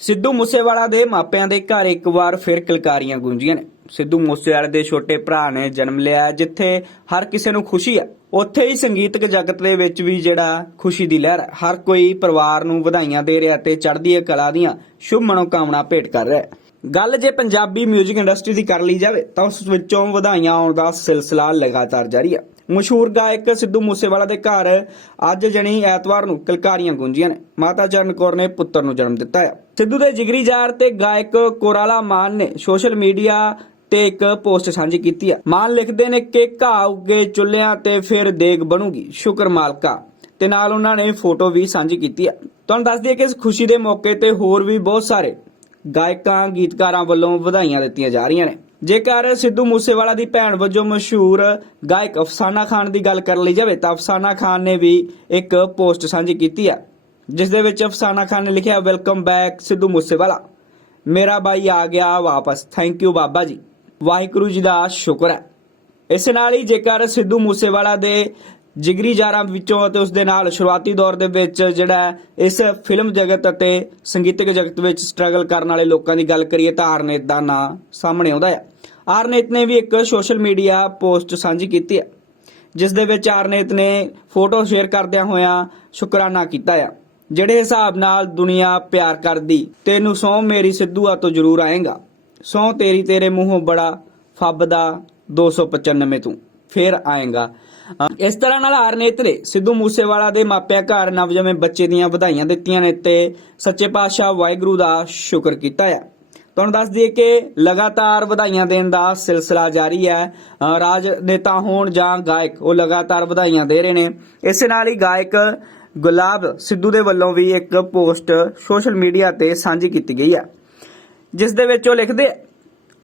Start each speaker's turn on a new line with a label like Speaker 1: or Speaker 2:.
Speaker 1: ਸਿੱਧੂ ਮੂਸੇਵਾਲਾ ਦੇ ਮਾਪਿਆਂ ਦੇ ਘਰ ਇੱਕ ਵਾਰ ਫਿਰ ਕਲਕਾਰੀਆਂ ਗੂੰਜੀਆਂ ਨੇ। ਸਿੱਧੂ ਮੂਸੇਵਾਲੇ ਦੇ ਛੋਟੇ ਭਰਾ ਨੇ ਜਨਮ ਲਿਆ ਜਿੱਥੇ ਹਰ ਕਿਸੇ ਨੂੰ ਖੁਸ਼ੀ ਹੈ। ਉੱਥੇ ਹੀ ਸੰਗੀਤਕ ਜਗਤ ਦੇ ਵਿੱਚ ਵੀ ਜਿਹੜਾ ਖੁਸ਼ੀ ਦੀ ਲਹਿਰ ਹੈ। ਹਰ ਕੋਈ ਪਰਿਵਾਰ ਨੂੰ ਵਧਾਈਆਂ ਦੇ ਰਿਹਾ ਤੇ ਚੜ੍ਹਦੀ ਕਲਾ ਦੀਆਂ ਸ਼ੁਭ ਮਨੋਕਾਮਨਾ ਭੇਟ ਕਰ ਰਿਹਾ ਹੈ। ਗੱਲ ਜੇ ਪੰਜਾਬੀ 뮤직 ਇੰਡਸਟਰੀ ਦੀ ਕਰ ਲਈ ਜਾਵੇ, ਤਾਂ ਉਸ ਵਿੱਚੋਂ ਵਧਾਈਆਂ ਆਉਣ ਦਾ ਸਿਲਸਿਲਾ ਲਗਾਤਾਰ ਜਾਰੀ ਹੈ। ਮਸ਼ਹੂਰ ਗਾਇਕ ਸਿੱਧੂ ਮੂਸੇਵਾਲਾ ਦੇ ਘਰ ਅੱਜ ਜਣੀ ਐਤਵਾਰ ਨੂੰ ਕਲਕਾਰੀਆਂ ਗੂੰਜੀਆਂ ਨੇ। ਮਾਤਾ ਚਰਨ ਕੌਰ ਨੇ ਪੁੱਤਰ ਨੂੰ ਜਨਮ ਦਿੱਤਾ ਹੈ। ਸਿੱਧੂ ਦੇ ਜਿਗਰੀ ਯਾਰ ਤੇ ਗਾਇਕ ਕੋਰਾਲਾ ਮਾਨ ਨੇ ਸੋਸ਼ਲ ਮੀਡੀਆ ਤੇ ਇੱਕ ਪੋਸਟ ਸਾਂਝੀ ਕੀਤੀ ਹੈ। ਮਾਨ ਲਿਖਦੇ ਨੇ ਕਿ ਘਾਹ ਉੱਗੇ ਚੁੱਲ੍ਹਿਆਂ ਤੇ ਫਿਰ ਦੇਗ ਬਣੂਗੀ। ਸ਼ੁਕਰ ਮਾਲਕਾ। ਤੇ ਨਾਲ ਉਹਨਾਂ ਨੇ ਫੋਟੋ ਵੀ ਸਾਂਝੀ ਕੀਤੀ ਹੈ। ਤੁਹਾਨੂੰ ਦੱਸ ਦਈਏ ਕਿ ਇਸ ਖੁਸ਼ੀ ਦੇ ਮੌਕੇ ਤੇ ਹੋਰ ਵੀ ਬਹੁਤ ਸਾਰੇ ਗਾਇਕਾਂ, ਗੀਤਕਾਰਾਂ ਵੱਲੋਂ ਵਧਾਈਆਂ ਦਿੱਤੀਆਂ ਜਾ ਰਹੀਆਂ ਨੇ। ਜੇਕਰ ਸਿੱਧੂ ਮੂਸੇਵਾਲਾ ਦੀ ਭੈਣ ਵਜੋਂ ਮਸ਼ਹੂਰ ਗਾਇਕ ਅਫਸਾਨਾ ਖਾਨ ਦੀ ਗੱਲ ਕਰ ਲਈ ਜਾਵੇ, ਤਾਂ ਅਫਸਾਨਾ ਖਾਨ ਨੇ ਵੀ ਇੱਕ ਪੋਸਟ ਸਾਂਝੀ ਕੀਤੀ ਹੈ, ਜਿਸ ਦੇ ਵਿੱਚ ਅਫਸਾਨਾ ਖਾਨ ਨੇ ਲਿਖਿਆ ਵੈਲਕਮ ਬੈਕ ਸਿੱਧੂ ਮੂਸੇਵਾਲਾ। ਮੇਰਾ ਬਾਈ ਆ ਗਿਆ ਵਾਪਸ। Thank you Baba ji. ਵਾਹਿਗੁਰੂ ਜੀ ਦਾ ਸ਼ੁਕਰ ਹੈ। ਇਸ ਨਾਲ ਹੀ ਜੇਕਰ ਸਿੱਧੂ ਮੂਸੇਵਾਲਾ ਦੇ ਜਿਗਰੀ ਜਾਰਾਂ ਵਿੱਚੋਂ ਅਤੇ ਉਸ ਦੇ ਨਾਲ ਸ਼ੁਰੂਆਤੀ ਦੌਰ ਦੇ ਵਿੱਚ ਜਿਹੜਾ ਇਸ ਫਿਲਮ ਜਗਤ ਅਤੇ ਸੰਗੀਤਕ ਜਗਤ ਵਿੱਚ ਸਟਰਗਲ ਕਰਨ ਵਾਲੇ ਲੋਕਾਂ ਦੀ ਗੱਲ ਕਰੀਏ ਤਾਂ ਆਰਨੇਤ ਦਾ ਨਾਂ ਸਾਹਮਣੇ ਆਉਂਦਾ ਹੈ ਆਰਨੇਤ ਨੇ ਵੀ ਇੱਕ ਸੋਸ਼ਲ ਮੀਡੀਆ ਪੋਸਟ ਸਾਂਝੀ ਕੀਤੀ ਹੈ ਜਿਸ ਦੇ ਵਿੱਚ ਆਰਨੇਤ ਨੇ ਫੋਟੋ ਸ਼ੇਅਰ ਕਰਦਿਆਂ ਹੋਇਆਂ ਸ਼ੁਕਰਾਨਾ ਕੀਤਾ ਹੈ ਜਿਹੜੇ ਹਿਸਾਬ ਨਾਲ ਦੁਨੀਆ ਪਿਆਰ ਕਰਦੀ, ਤੈਨੂੰ ਸੌ ਮੇਰੀ ਸਿੱਧੂਆ ਤੋਂ ਜ਼ਰੂਰ ਆਏਗਾ, ਸੌ ਤੇਰੀ ਤੇਰੇ ਮੂੰਹੋਂ ਬੜਾ ਫੱਬਦਾ 295 ਤੂੰ। ਫੇਰ ਆਏਗਾ। ਇਸ ਤਰ੍ਹਾਂ ਨਾਲ ਹਰਨੇਤ ਨੇ ਸਿੱਧੂ ਮੂਸੇਵਾਲਾ ਦੇ ਮਾਪਿਆਂ ਘਰ ਨਵਜੰਮੇ ਬੱਚੇ ਦੀਆਂ ਵਧਾਈਆਂ ਦਿੱਤੀਆਂ ਨੇ ਤੇ ਸੱਚੇ ਪਾਤਸ਼ਾਹ ਵਾਹਿਗੁਰੂ ਦਾ ਸ਼ੁਕਰ ਕੀਤਾ ਹੈ ਤੁਹਾਨੂੰ ਦੱਸ ਦਈਏ ਕਿ ਲਗਾਤਾਰ ਵਧਾਈਆਂ ਦੇਣ ਦਾ ਸਿਲਸਿਲਾ ਜਾਰੀ ਹੈ। ਅ, ਰਾਜਨੇਤਾ ਹੋਣ ਜਾਂ ਗਾਇਕ ਉਹ ਲਗਾਤਾਰ ਵਧਾਈਆਂ ਦੇ ਰਹੇ ਨੇ। ਇਸੇ ਨਾਲ ਹੀ ਗਾਇਕ ਗੁਲਾਬ ਸਿੱਧੂ ਦੇ ਵੱਲੋਂ ਵੀ ਇੱਕ ਪੋਸਟ ਸੋਸ਼ਲ ਮੀਡੀਆ ਤੇ ਸਾਂਝੀ ਕੀਤੀ ਗਈ ਹੈ ਜਿਸ ਦੇ ਵਿੱਚ ਉਹ ਲਿਖਦੇ